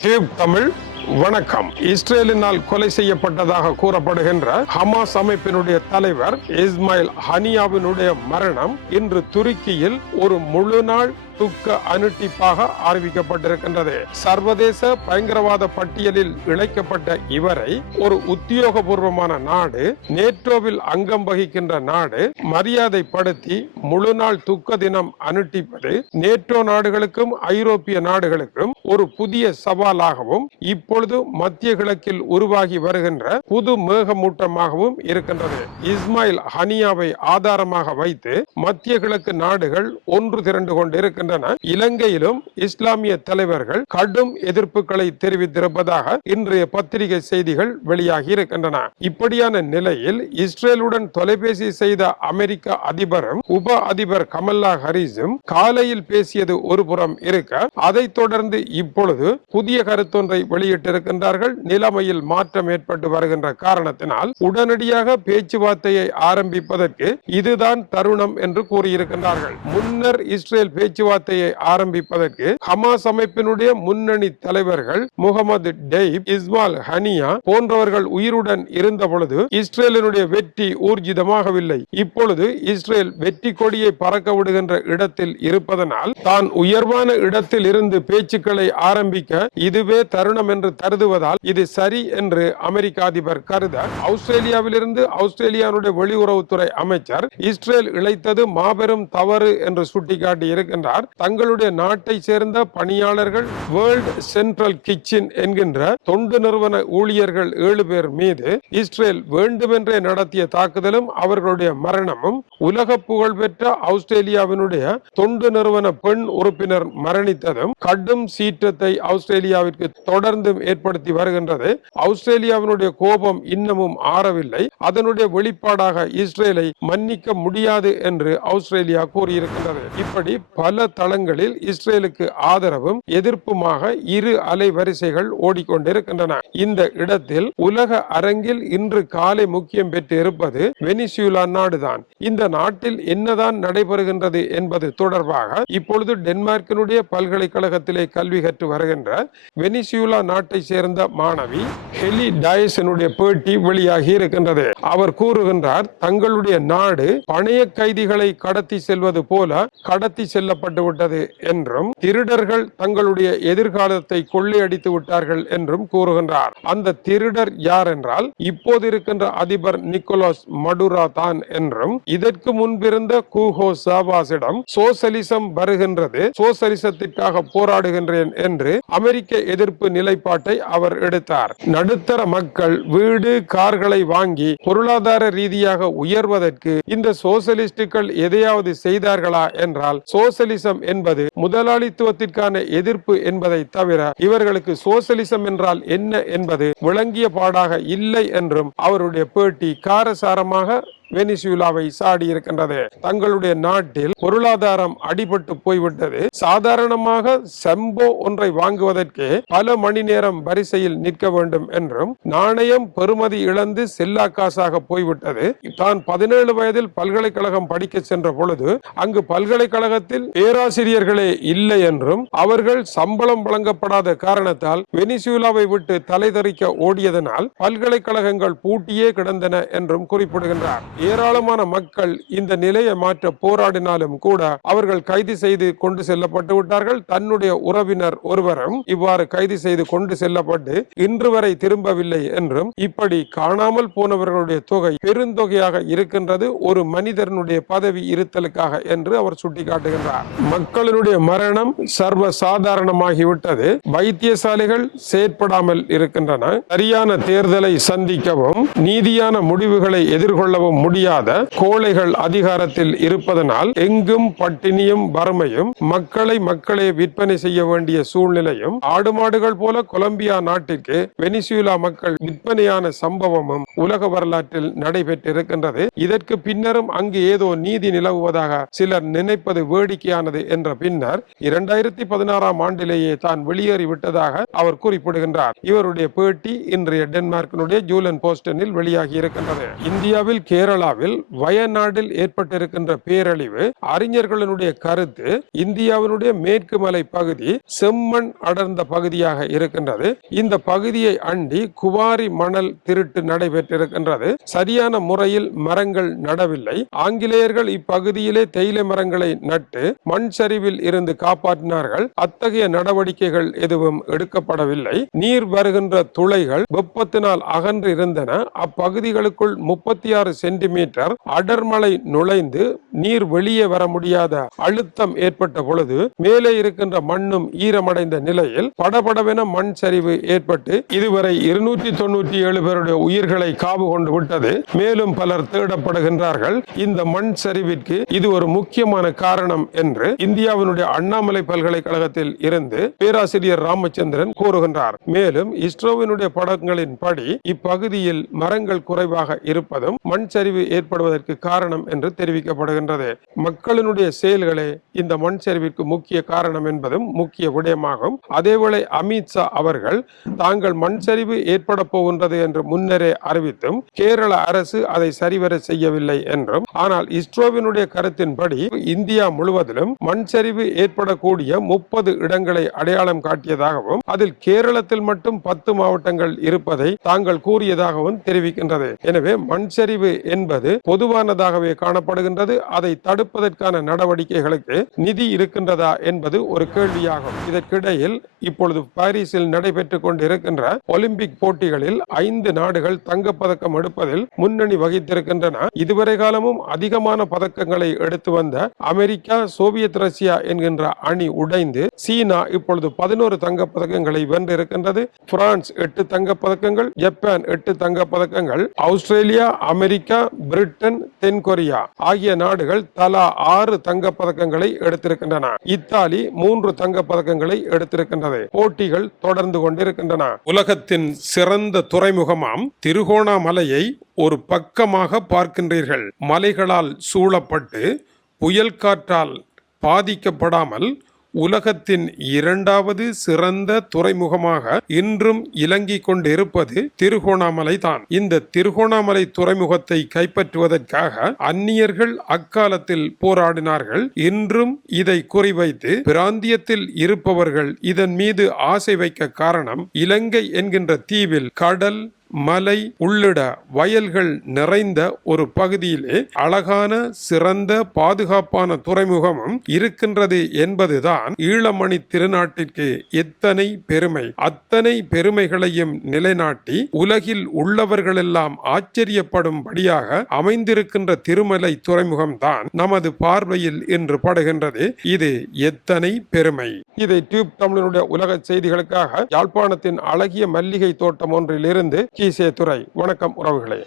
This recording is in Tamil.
ஹேவ் தமிழ் வணக்கம். இஸ்ரேலினால் கொலை செய்யப்பட்டதாக கூறப்படுகின்ற ஹமாஸ் அமைப்பினுடைய தலைவர் இஸ்மாயில் ஹனியாவினுடைய மரணம் இன்று துருக்கியில் ஒரு முழு நாள் துக்க அனுட்டிப்பாக அறிவிக்கப்பட்டிருக்கின்றது. சர்வதேச பயங்கரவாத பட்டியலில் இழைக்கப்பட்ட இவரை ஒரு உத்தியோகபூர்வமான நாடு நேட்டோவில் அங்கம் வகிக்கின்ற நாடு மரியாதைப்படுத்தி முழு நாள் துக்க தினம் அனுட்டிப்பது நேட்டோ நாடுகளுக்கும் ஐரோப்பிய நாடுகளுக்கும் ஒரு புதிய சவாலாகவும் இப்பொழுது மத்திய கிழக்கில் உருவாகி வருகின்ற புது மேகமூட்டமாகவும் இருக்கின்றது. இஸ்மாயில் ஹனியாவை ஆதாரமாக வைத்து மத்திய கிழக்கு நாடுகள் ஒன்று திரண்டு கொண்டிருக்கின்றன. இலங்கையிலும் இஸ்லாமிய தலைவர்கள் கடும் எதிர்ப்புகளை தெரிவித்திருப்பதாக இன்றைய பத்திரிகை செய்திகள் வெளியாகி இருக்கின்றன. இப்படியான நிலையில் இஸ்ரேலுடன் தொலைபேசி செய்த அமெரிக்க அதிபரும் உப அதிபர் கமல்லா ஹரிஸும் காலையில் பேசியது ஒருபுறம் இருக்க அதைத் தொடர்ந்து இப்பொழுது புதிய கருத்தொன்றை வெளியிட்டிருக்கின்றார்கள். நிலைமையில் மாற்றம் ஏற்பட்டு வருகின்ற காரணத்தினால் உடனடியாக பேச்சுவார்த்தையை ஆரம்பிப்பதற்கு இதுதான் தருணம் என்று கூறியிருக்கின்றார்கள். முன்னர் இஸ்ரேல் பேச்சுவார்த்தை பேச்சுவார்த்தையை ஆரம்பிப்பதற்கு ஹமாஸ் அமைப்பினுடைய முன்னணி தலைவர்கள் முகமது டெய்ப் இஸ்மால் ஹனியா போன்றவர்கள் உயிருடன் இருந்த பொழுது இஸ்ரேலினுடைய வெற்றி ஊர்ஜிதமாகவில்லை. இப்பொழுது இஸ்ரேல் வெற்றி கொடியை பறக்க விடுகின்ற இடத்தில் இருப்பதனால் தான் உயர்வான இடத்தில் இருந்து பேச்சுக்களை ஆரம்பிக்க இதுவே தருணம் என்று கருதுவதால் இது சரி என்று அமெரிக்க அதிபர் கருத ஆஸ்திரேலியாவிலிருந்து ஆஸ்திரேலியாவுடைய வெளியுறவுத்துறை அமைச்சர் இஸ்ரேல் இழைத்தது மாபெரும் தவறு என்று சுட்டிக்காட்டி இருக்கின்றார் தங்களுடைய நாட்டை சேர்ந்த பணியாளர்கள் வேர்ல்ட் சென்ட்ரல் கிச்சன் என்கின்ற தொண்டு நிறுவன ஊழியர்கள் ஏழு பேர் மீது இஸ்ரேல் வேண்டுமென்றே நடத்திய தாக்குதலும் அவர்களுடைய மரணமும் உலக புகழ்பெற்ற ஆஸ்திரேலியாவினுடைய தொண்டு நிறுவன பெண் உறுப்பினர் மரணித்ததும் கடும் சீற்றத்தை ஆஸ்திரேலியாவிற்கு தொடர்ந்தும் ஏற்படுத்தி வருகின்றது. ஆஸ்திரேலியாவினுடைய கோபம் இன்னமும் ஆறவில்லை. அதனுடைய வெளிப்பாடாக இஸ்ரேலை மன்னிக்க முடியாது என்று ஆஸ்திரேலியா கூறியிருக்கின்றது. இப்படி பல தளங்களில் இஸ்ரேலுக்கு ஆதரவும் எதிர்ப்புமாக இரு அலைவரிசைகள் ஓடிக்கொண்டிருக்கின்றன. இந்த இடத்தில் உலக அரங்கில் இன்று காலை முக்கியம் பெற்று இருப்பது வெனிசுலா நாடுதான். இந்த நாட்டில் என்னதான் நடைபெறுகின்றது என்பது தொடர்பாக இப்பொழுது டென்மார்க்கினுடைய பல்கலைக்கழகத்திலே கல்வி கற்று வருகின்ற வெனிசுலா நாட்டை சேர்ந்த மாணவி ஹெலி டயசனுடைய பேட்டி வெளியாகி இருக்கின்றது. அவர் கூறுகின்றார் தங்களுடைய நாடு பணைய கைதிகளை கடத்தி செல்வது போல கடத்தி செல்லப்பட்ட விட்டது என்றும் திருடர்கள் தங்களுடைய எதிர்காலத்தை கொள்ளையடித்து விட்டார்கள் என்றும் கூறுகின்றார். அந்த திருடர் யார் என்றால் இப்போது இருக்கின்ற அதிபர் நிக்கோலஸ் மடுரா தான் என்றும் இதற்கு முன்பிருந்த கூஹோ சாபாசிடம் சோசலிசம் வருகின்றது சோசலிசத்திற்காக போராடுகின்றேன் என்று அமெரிக்க எதிர்ப்பு நிலைப்பாட்டை அவர் எடுத்தார். நடுத்தர மக்கள் வீடு கார்களை வாங்கி பொருளாதார ரீதியாக உயர்வதற்கு இந்த சோசலிஸ்டுகள் எதையாவது செய்தார்களா என்றால் சோசலிசம் என்பது முதலாளித்துவத்திற்கான எதிர்ப்பு என்பதை தவிர இவர்களுக்கு சோசலிசம் என்றால் என்ன என்பது விளங்கிய பாடாக இல்லை என்றும் அவருடைய பேட்டி காரசாரமாக வெனிசுலாவை சாடி இருக்கின்றது. தங்களுடைய நாட்டில் பொருளாதாரம் அடிபட்டு போய்விட்டது. சாதாரணமாக செம்போ ஒன்றை வாங்குவதற்கு பல மணி நேரம் வரிசையில் நிற்க வேண்டும் என்றும் நாணயம் பெறுமதி இழந்து செல்லா காசாக போய்விட்டது. தான் பதினேழு வயதில் பல்கலைக்கழகம் படிக்க சென்ற பொழுது அங்கு பல்கலைக்கழகத்தில் பேராசிரியர்களே இல்லை என்றும் அவர்கள் சம்பளம் வழங்கப்படாத காரணத்தால் வெனிசுலாவை விட்டு தலைதறிக்க ஓடியதனால் பல்கலைக்கழகங்கள் பூட்டியே கிடந்தன என்றும் குறிப்பிடுகின்றார். ஏராளமான மக்கள் இந்த நிலையை மாற்ற போராடினாலும் கூட அவர்கள் கைது செய்து கொண்டு செல்லப்பட்டு விட்டார்கள். தன்னுடைய உறவினர் ஒருவரும் இவ்வாறு கைது செய்து கொண்டு செல்லப்பட்டு இன்று வரை திரும்பவில்லை என்றும் இப்படி காணாமல் போனவர்களுடைய தொகை பெருந்தொகையாக இருக்கின்றது. ஒரு மனிதனுடைய பதவி இருத்தலுக்காக என்று அவர் சுட்டிக்காட்டுகின்றார். மக்களினுடைய மரணம் சர்வ சாதாரணமாகிவிட்டது வைத்தியசாலைகள் செயற்படாமல் இருக்கின்றன. சரியான தேர்தலை சந்திக்கவும் நீதியான முடிவுகளை எதிர்கொள்ளவும் முடியாத கோழைகள் அதிகாரத்தில் இருப்பதனால் எங்கும் பட்டினியும் வறுமையும் மக்களை மக்களே விற்பனை செய்ய வேண்டிய சூழ்நிலையும் ஆடு மாடுகள் போல கொலம்பியா நாட்டிற்கு வெனிசுலா மக்கள் விற்பனையான சம்பவமும் உலக வரலாற்றில் நடைபெற்றிருக்கின்றது. இதற்கு பின்னரும் அங்கு ஏதோ நீதி நிலவுவதாக சிலர் நினைப்பது வேடிக்கையானது என்ற பின்னர் இரண்டாயிரத்தி பதினாறாம் ஆண்டிலேயே தான் வெளியேறி விட்டதாக அவர் குறிப்பிடுகின்றார். இவருடைய பேட்டி இன்றைய டென்மார்க்கினுடைய ஜூலன் போஸ்டனில் வெளியாகி இருக்கின்றது இந்தியாவில் கேரள கேரளாவில் வயநாட்டில் ஏற்பட்டிருக்கின்ற பேரழிவு அறிஞர்களினுடைய கருத்து இந்தியாவினுடைய மேற்கு மலை பகுதி செம்மண் அடர்ந்த பகுதியாக இருக்கின்றது. இந்த பகுதியை அண்டி குவாரி மணல் திருட்டு நடைபெற்றிருக்கின்றது. சரியான முறையில் மரங்கள் நடவில்லை. ஆங்கிலேயர்கள் இப்பகுதியிலே தேயிலை மரங்களை நட்டு மண் சரிவில் இருந்து காப்பாற்றினார்கள். அத்தகைய நடவடிக்கைகள் எதுவும் எடுக்கப்படவில்லை. நீர் வருகின்ற துளைகள் வெப்பத்தினால் அகன்று இருந்தன. அப்பகுதிகளுக்குள் முப்பத்தி ஆறு சென்டிமீட்டர் அடர்மலை நுழைந்து நீர் வெளியே வர முடியாத அழுத்தம் ஏற்பட்ட பொழுது மேலே இருக்கின்ற மண்ணும் ஈரமடைந்த நிலையில் படபடவென மண் சரிவு ஏற்பட்டு இதுவரை இருநூற்றி தொண்ணூற்றி ஏழு பேருடைய உயிர்களை காவு கொண்டு விட்டது. மேலும் பலர் தேடப்படுகின்றார்கள். இந்த மண் சரிவிற்கு இது ஒரு முக்கியமான காரணம் என்று இந்தியாவினுடைய அண்ணாமலை பல்கலைக்கழகத்தில் இருந்து பேராசிரியர் ராமச்சந்திரன் கூறுகின்றார். மேலும் இஸ்ரோவினுடைய படங்களின் படி இப்பகுதியில் மரங்கள் குறைவாக இருப்பதும் மண் சரிவு ஏற்படுவதற்கு காரணம் என்று தெரிவிக்கப்படுகின்றது. மக்களினுடைய செயல்களே இந்த மண் சரிவிற்கு முக்கிய காரணம் என்பதும் முக்கிய விடயமாகும். அதேவேளை அமித்ஷா அவர்கள் தாங்கள் மண் சரிவு ஏற்பட போகின்றது என்று முன்னரே அறிவித்தும் கேரள அரசு அதை சரிவர செய்யவில்லை என்றும் ஆனால் இஸ்ரோவினுடைய கருத்தின்படி இந்தியா முழுவதிலும் மண் சரிவு ஏற்படக்கூடிய முப்பது இடங்களை அடையாளம் காட்டியதாகவும் அதில் கேரளத்தில் மட்டும் பத்து மாவட்டங்கள் இருப்பதை தாங்கள் கூறியதாகவும் தெரிவிக்கின்றது. எனவே மண் சரிவு என்பது என்பது பொதுவானதாகவே காணப்படுகின்றது. அதை தடுப்பதற்கான நடவடிக்கைகளுக்கு நிதி இருக்கின்றதா என்பது ஒரு கேள்வியாகும். இதற்கிடையில் இப்பொழுது பாரிஸில் நடைபெற்றுக் கொண்டிருக்கின்ற ஒலிம்பிக் போட்டிகளில் ஐந்து நாடுகள் தங்கப்பதக்கம் எடுப்பதில் முன்னணி வகித்திருக்கின்றன. இதுவரை காலமும் அதிகமான பதக்கங்களை எடுத்து வந்த அமெரிக்கா சோவியத் ரஷ்யா என்கின்ற அணி உடைந்து சீனா இப்பொழுது பதினோரு தங்கப்பதக்கங்களை வென்றிருக்கின்றது. பிரான்ஸ் எட்டு தங்கப் பதக்கங்கள் ஜப்பான் எட்டு தங்கப் பதக்கங்கள் ஆஸ்திரேலியா அமெரிக்கா பிரிட்டன் தென்கொரியா ஆகிய நாடுகள் தலா ஆறு தங்கப் பதக்கங்களை எடுத்திருக்கின்றன. இத்தாலி மூன்று தங்கப்பதக்கங்களை எடுத்திருக்கின்றது. போட்டிகள் தொடர்ந்து கொண்டிருக்கின்றன. உலகத்தின் சிறந்த துறைமுகமாம் திருகோணாமலையை ஒரு பக்கமாக பார்க்கின்றீர்கள். மலைகளால் சூழப்பட்டு புயல் காற்றால் பாதிக்கப்படாமல் உலகத்தின் இரண்டாவது சிறந்த துறைமுகமாக இன்றும் இலங்கிக் கொண்டிருப்பது திருகோணாமலை தான். இந்த திருகோணாமலை துறைமுகத்தை கைப்பற்றுவதற்காக அந்நியர்கள் அக்காலத்தில் போராடினார்கள். இன்றும் இதை குறிவைத்து பிராந்தியத்தில் இருப்பவர்கள் இதன் மீது ஆசை வைக்க காரணம் இலங்கை என்கின்ற தீவில் கடல் மலை உள்ளிட வயல்கள் நிறைந்த ஒரு பகுதியிலே அழகான சிறந்த பாதுகாப்பான துறைமுகமும் இருக்கின்றது என்பதுதான் ஈழமணி திருநாட்டிற்கு எத்தனை பெருமை. அத்தனை பெருமைகளையும் நிலைநாட்டி உலகில் உள்ளவர்களெல்லாம் ஆச்சரியப்படும்படியாக அமைந்திருக்கின்ற திருமலை துறைமுகம்தான் நமது பார்வையில் இன்று படுகின்றது. இது எத்தனை பெருமை. இதை டியூப் தமிழனுடைய உலக செய்திகளுக்காக யாழ்ப்பாணத்தின் அழகிய மல்லிகை தோட்டம் ஒன்றில் இருந்து கீசே துறை வணக்கம் உறவுகளே.